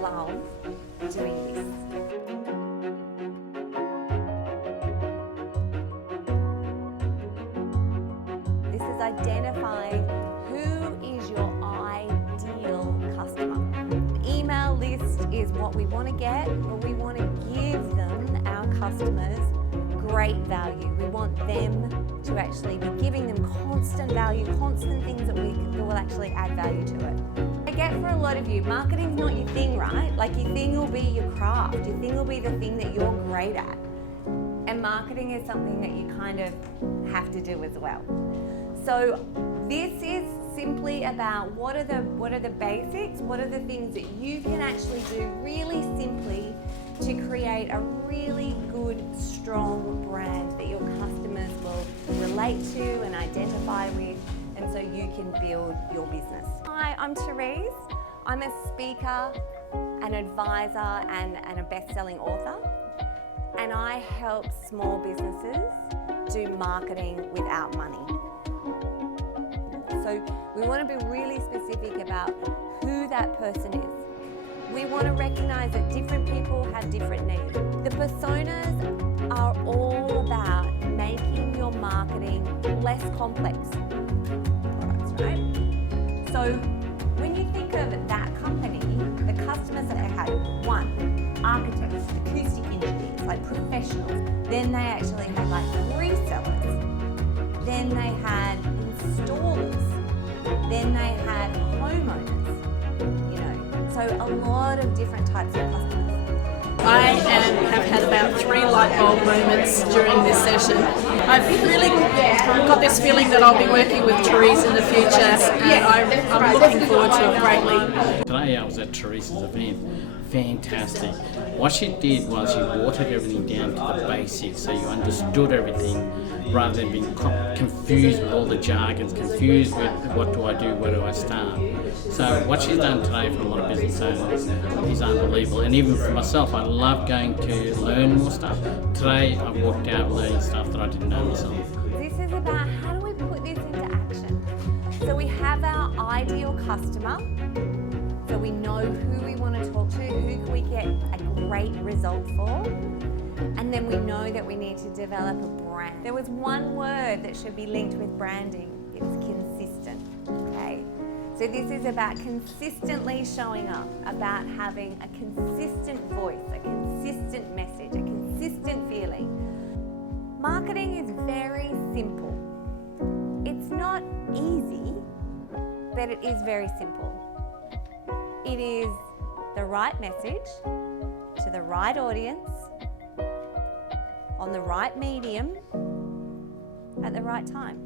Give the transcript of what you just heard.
love doing this. This is identifying who is your ideal customer. The email list is what we want to get, but we want to give them, our customers, great value. We want them to actually be giving them constant value, constant things that will actually add value to it. I get for a lot of you, marketing's not your thing, right? Like your thing will be your craft, your thing will be the thing that you're great at. And marketing is something that you kind of have to do as well. So this is simply about what are the basics, what are the things that you can actually do really simply to create a really good, strong brand that your customers will relate to and identify with, and so you can build your business. Hi, I'm Therese. I'm a speaker, an advisor, and a best-selling author. And I help small businesses do marketing without money. So we want to be really specific about who that person is. We want to recognize that different people have different needs. The personas are all about making your marketing less complex products, right? So when you think of that company, the customers that they had, one, architects, acoustic engineers, like professionals. Then they actually had like resellers. Then they had installers. Then they had homeowners, so a lot of different types of customers. I have had about 3 light bulb moments during this session. I've really got this feeling that I'll be working with Therese in the future, and I'm looking forward to it greatly. Today I was at Therese's event. Fantastic. What she did was she watered everything down to the basics, so you understood everything rather than being confused with all the jargons, confused with what do I do, where do I start. So what she's done today for a lot of business owners is unbelievable, and even for myself, I love going to learn more stuff. Today I walked out learning stuff that I didn't know myself. This is about how do we put this into action. So we have our ideal customer, so we know who we want to talk to, who can we get a great result for, and then we know that we need to develop a brand. There was one word that should be linked with branding. It's consistent, okay? So this is about consistently showing up, about having a consistent voice, a consistent message, a consistent feeling. Marketing is very simple. It's not easy, but it is very simple. It is the right message to the right audience on the right medium at the right time.